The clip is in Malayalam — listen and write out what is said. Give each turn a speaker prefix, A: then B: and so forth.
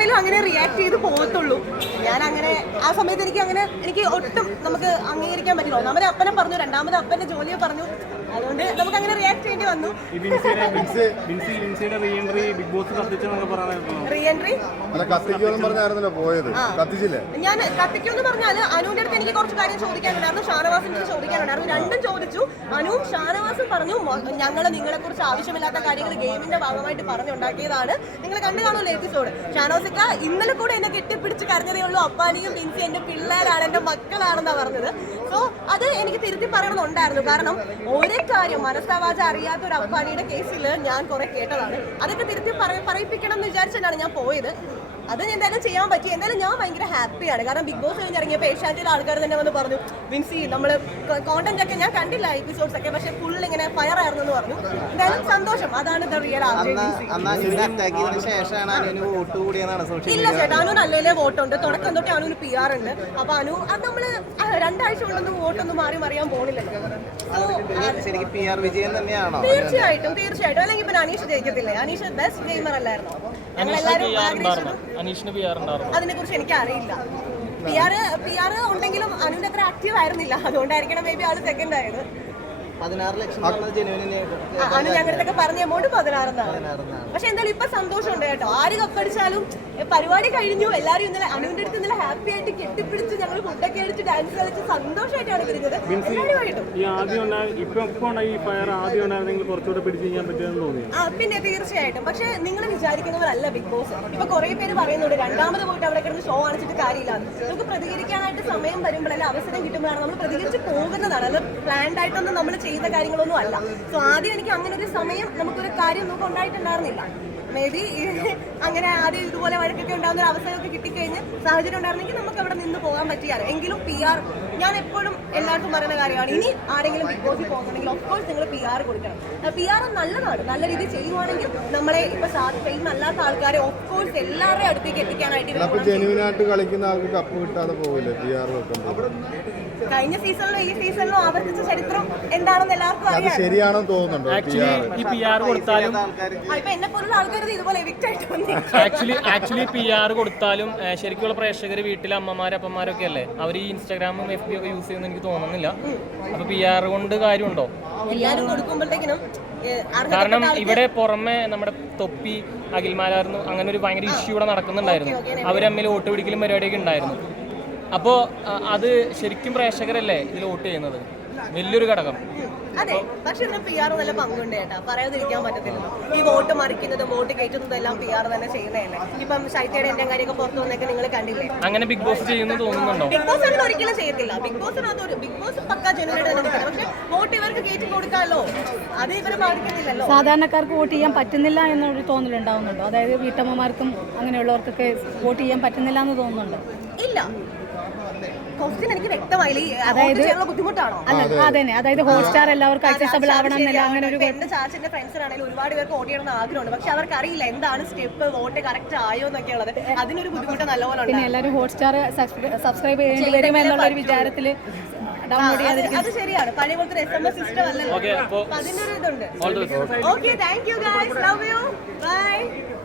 A: എന്തായാലും അങ്ങനെ റിയാക്ട് ചെയ്ത് പോകത്തുള്ളൂ. ഞാൻ അങ്ങനെ ആ സമയത്ത് എനിക്ക് ഒട്ടും നമുക്ക് അംഗീകരിക്കാൻ പറ്റില്ല. ഒന്നാമത് അപ്പനെ പറഞ്ഞു, രണ്ടാമത് അപ്പന്റെ ജോലിയെ പറഞ്ഞു. അതുകൊണ്ട് നമുക്ക് അങ്ങനെ റിയാക്ട് ചെയ്യേണ്ടി വന്നു. ഞാൻ കത്തിക്കുമെന്ന് പറഞ്ഞാൽ അനുവിന്റെ അടുത്ത് എനിക്ക് കുറച്ച് കാര്യം ചോദിക്കാനുണ്ടായിരുന്നു, ഷാനവാസിന്റെ ചോദിക്കാനുണ്ടായിരുന്നു. രണ്ടും ചോദിച്ചു. അനുവും ഷാനവാസും പറഞ്ഞു ഞങ്ങൾ നിങ്ങളെ കുറിച്ച് ആവശ്യമില്ലാത്ത കാര്യങ്ങൾ ഗെയിമിന്റെ ഭാഗമായിട്ട് പറഞ്ഞുണ്ടാക്കിയതാണ്. നിങ്ങൾ കണ്ടു കാണുമല്ലോ എപ്പിസോഡ്. ഷാനവാസിക്ക ഇന്നലെ കൂടെ എന്നെ കെട്ടിപ്പിടിച്ച് കരഞ്ഞതേ ഉള്ളൂ. അപ്പാനിയും ബിൻസി എന്റെ പിള്ളേരാണ്, എന്റെ മക്കളാണെന്നാണ് പറഞ്ഞത്. സോ അത് എനിക്ക് തിരുത്തി പറയണമെന്നുണ്ടായിരുന്നു. കാരണം ഒരേ കാര്യം മനസ്സാവാച അറിയാത്ത ഒരു അപ്പാനിയുടെ കേസിൽ ഞാൻ കുറെ കേട്ടതാണ്. അതൊക്കെ തിരുത്തി പറയിപ്പിക്കണം എന്ന് വിചാരിച്ചിട്ടാണ് ഞാൻ പോയത്. അത് എന്തായാലും ചെയ്യാൻ പറ്റി. എന്തായാലും ഞാൻ ഭയങ്കര ഹാപ്പിയാണ്. കാരണം ബിഗ് ബോസ് കഴിഞ്ഞിറങ്ങിയപ്പോൾ ഏഷ്യാനെറ്റിലെ ആൾക്കാർ തന്നെ വന്ന് പറഞ്ഞു വിൻസി നമ്മൾ കോണ്ടന്റ് ഒക്കെ ഞാൻ കണ്ടില്ല എപ്പിസോഡ്സ് ഒക്കെ, പക്ഷെ ഫുൾ ഇങ്ങനെ ഫയർ ആയിരുന്നു എന്ന് പറഞ്ഞു. എന്തായാലും സന്തോഷം. അതാണ് റിയൽ. ഇല്ല ചേട്ടാ, അനു നല്ലപോലെ വോട്ടുണ്ട്. തുടക്കം തൊട്ട് അനുവിന് PR ഉണ്ട്. അപ്പൊ അനു അത് നമ്മള് 2 ആഴ്ച കൊണ്ടൊന്നും വോട്ടൊന്നും മാറി മറിയാൻ പോണില്ലല്ലോ. തീർച്ചയായിട്ടും. അല്ലെങ്കിൽ ഇപ്പൊ അനീഷ് ജയിക്കത്തില്ലേ? അനീഷ് ബെസ്റ്റ് ഗെയിമർ അല്ലായിരുന്നു. ഞങ്ങളെല്ലാരും അതിനെ കുറിച്ച് എനിക്ക് അറിയില്ല. PR ഉണ്ടെങ്കിലും അനുവിന്റെ അത്ര ആക്റ്റീവ് ആയിരുന്നില്ല. അതുകൊണ്ടായിരിക്കണം മേ ബി ആള് സെക്കൻഡ് ആയത്.
B: 16 ലക്ഷം
A: അനു ഞങ്ങളുടെ പറഞ്ഞ എമൗണ്ട് 16 എന്നാണ്. പക്ഷെ എന്തായാലും ഇപ്പൊ സന്തോഷമുണ്ട് കേട്ടോ. ആര് കപ്പടിച്ചാലും പരിപാടി കഴിഞ്ഞു. എല്ലാവരും ഇന്നലെ അനുവിന്റെ അടുത്ത് ഇന്നലെ ഹാപ്പി ആയിട്ട് കെട്ടിപ്പിടിച്ച് ഞങ്ങൾ ഫുഡൊക്കെ അടിച്ച് ഡാൻസ് കളിച്ച് സന്തോഷമായിട്ടാണ് വരുന്നത്. പിന്നെ തീർച്ചയായിട്ടും. പക്ഷെ നിങ്ങൾ വിചാരിക്കുന്നവരല്ല ബിഗ് ബോസ്. ഇപ്പൊ കുറെ പേര് പറയുന്നുണ്ട് രണ്ടാമത് പോയിട്ട് അവിടെ കിടന്ന് ഷോ കാണിച്ചിട്ട് കാര്യമില്ല. നമുക്ക് പ്രതികരിക്കാനായിട്ട് സമയം വരുമ്പോഴല്ല, അവസരം കിട്ടുമ്പോഴാണ് നമ്മൾ പ്രതികരിച്ച് പോകുന്നതാണ്. അത് പ്ലാൻഡ് ആയിട്ടൊന്നും നമ്മൾ ചെയ്യുന്ന കാര്യങ്ങളൊന്നും അല്ല. സോ ആദ്യം എനിക്ക് അങ്ങനെ ഒരു സമയം നമുക്കൊരു കാര്യം നമുക്ക് ഉണ്ടായിട്ടുണ്ടായിരുന്നില്ല. മേ ബി അങ്ങനെ ആദ്യം ഇതുപോലെ വഴക്കൊക്കെ ഉണ്ടാകുന്ന ഒരു അവസരമൊക്കെ കിട്ടിക്കഴിഞ്ഞ് സാഹചര്യം ഉണ്ടായിരുന്നെങ്കിൽ നമുക്ക് അവിടെ നിന്ന് പോകാൻ പറ്റിയാണ്. എങ്കിലും PR ഞാൻ എപ്പോഴും എല്ലാവർക്കും പറയുന്ന കാര്യമാണ്. ഇനി ആരെങ്കിലും ബിഗ് ബോസിൽ പോകുന്നുണ്ടെങ്കിൽ ഓഫ്കോഴ്സ് നിങ്ങൾ PR കൊടുക്കണം. PR നല്ലതാണ്. നല്ല രീതിയിൽ ചെയ്യുവാണെങ്കിൽ നമ്മളെ ഇപ്പൊ ഫെയിം അല്ലാത്ത ആൾക്കാരെ ഓഫ്കോഴ്സ് എല്ലാവരുടെയും അടുത്തേക്ക് എത്തിക്കാനായിട്ട് കഴിഞ്ഞ സീസണിലും ഈ സീസണിലും ആവർത്തിച്ച ചരിത്രം എന്താണെന്ന് എല്ലാവർക്കും അറിയാം.
C: ശരിയാണെന്ന് തോന്നുന്നുണ്ടോ?
A: ഇപ്പൊ എന്നെ പോലുള്ള ആൾക്കാർ ഇതുപോലെ എവിക്റ്റ് ആയിട്ട്
D: ആക്ച്വലി PR കൊടുത്താലും ശരിക്കുള്ള പ്രേക്ഷകർ വീട്ടിലെ അമ്മമാരും അപ്പന്മാരൊക്കെ അല്ലേ, അവർ ഈ ഇൻസ്റ്റാഗ്രാമും FB ഒക്കെ യൂസ് ചെയ്യുന്ന എനിക്ക് തോന്നുന്നില്ല. അപ്പൊ PR കൊണ്ട് കാര്യമുണ്ടോ?
A: എല്ലാവരും കൊടുക്കുമ്പോഴത്തേക്കിനും
D: കാരണം ഇവിടെ പുറമെ നമ്മുടെ തൊപ്പി അഖിൽമാരായിരുന്നു, അങ്ങനെ ഒരു ഭയങ്കര ഇഷ്യൂ ഇവിടെ നടക്കുന്നുണ്ടായിരുന്നു. അവർ തമ്മിൽ വോട്ട് പിടിക്കലും പരിപാടിയൊക്കെ ഉണ്ടായിരുന്നു. അപ്പോൾ അത് ശരിക്കും പ്രേക്ഷകരല്ലേ ഇതിൽ വോട്ട് ചെയ്യുന്നത്, വലിയൊരു ഘടകം.
A: അതെ, പക്ഷെ ഇതിന് PR നല്ല പങ്കുണ്ട് ചേട്ടാ, പറയാതിരിക്കാൻ പറ്റത്തില്ല. ഈ വോട്ട് മറിക്കുന്നതും വോട്ട് കയറ്റുന്നതും എല്ലാം PR തന്നെ ചെയ്യുന്നതല്ലേ. ഇപ്പം ശൈത്യയുടെ എന്റെ കാര്യമൊക്കെ പുറത്തു വന്നൊക്കെ നിങ്ങൾ കണ്ടില്ലേ?
D: അങ്ങനെ ബിഗ് ബോസ് ചെയ്യുന്നു തോന്നുന്നുണ്ടോ?
A: ബിഗ് ബോസ് അങ്ങനെ ഒരിക്കലും ചെയ്യത്തില്ല. ബിഗ് ബോസ് പക്കാ ജനുവനായിട്ട് തന്നെ നിൽക്കുന്നത്. പക്ഷെ വോട്ട് ഇവർക്ക് കയറ്റി കൊടുക്കാമല്ലോ, അത് ഇവരെ ബാധിക്കുന്നില്ലല്ലോ.
E: സാധാരണക്കാർക്ക് വോട്ട് ചെയ്യാൻ പറ്റുന്നില്ല എന്നൊരു തോന്നലുണ്ടാവുന്നുണ്ടോ? അതായത് വീട്ടമ്മമാർക്കും അങ്ങനെയുള്ളവർക്കൊക്കെ വോട്ട് ചെയ്യാൻ പറ്റുന്നില്ല എന്ന് തോന്നുന്നുണ്ടോ?
A: ഇല്ല, ക്വസ്റ്റ്യൻ എനിക്ക് വ്യക്തമായില്ല. ബുദ്ധിമുട്ടാണോ?
E: അതായത് ഹോട്ട്സ്റ്റാർ എല്ലാവർക്കും ആക്സസബിൾ ആവണം എന്നല്ല അങ്ങനെ ഒരു.
A: എന്റെ ചാച്ചന്റെ ഫ്രണ്ട്സിനാണെങ്കിലും ഒരുപാട് പേർക്ക് വോട്ട് ചെയ്യണമെന്ന് ആഗ്രഹമുണ്ട്. പക്ഷെ അവർക്ക് അറിയില്ല എന്താണ് സ്റ്റെപ്പ്, വോട്ട് കറക്റ്റ് ആയോ എന്നൊക്കെ ഉള്ളത്. അതിനൊരു ബുദ്ധിമുട്ട് നല്ലപോലെ ഉണ്ട്.
E: പിന്നെ എല്ലാവരും ഹോട്ട്സ്റ്റാർ സബ്സ്ക്രൈബ് ചെയ്യേണ്ടി വരും എന്നുള്ള ഒരു വിചാരത്തില് ഡൗൺലോഡ് ചെയ്യാതിരിക്കും.
A: അത് ശരിയാണ്, പഴയ പോലത്തെ SMS സിസ്റ്റം അല്ലല്ലോ. അതിനൊരു ഇതുണ്ട്. Okay, thank you guys, love you, by.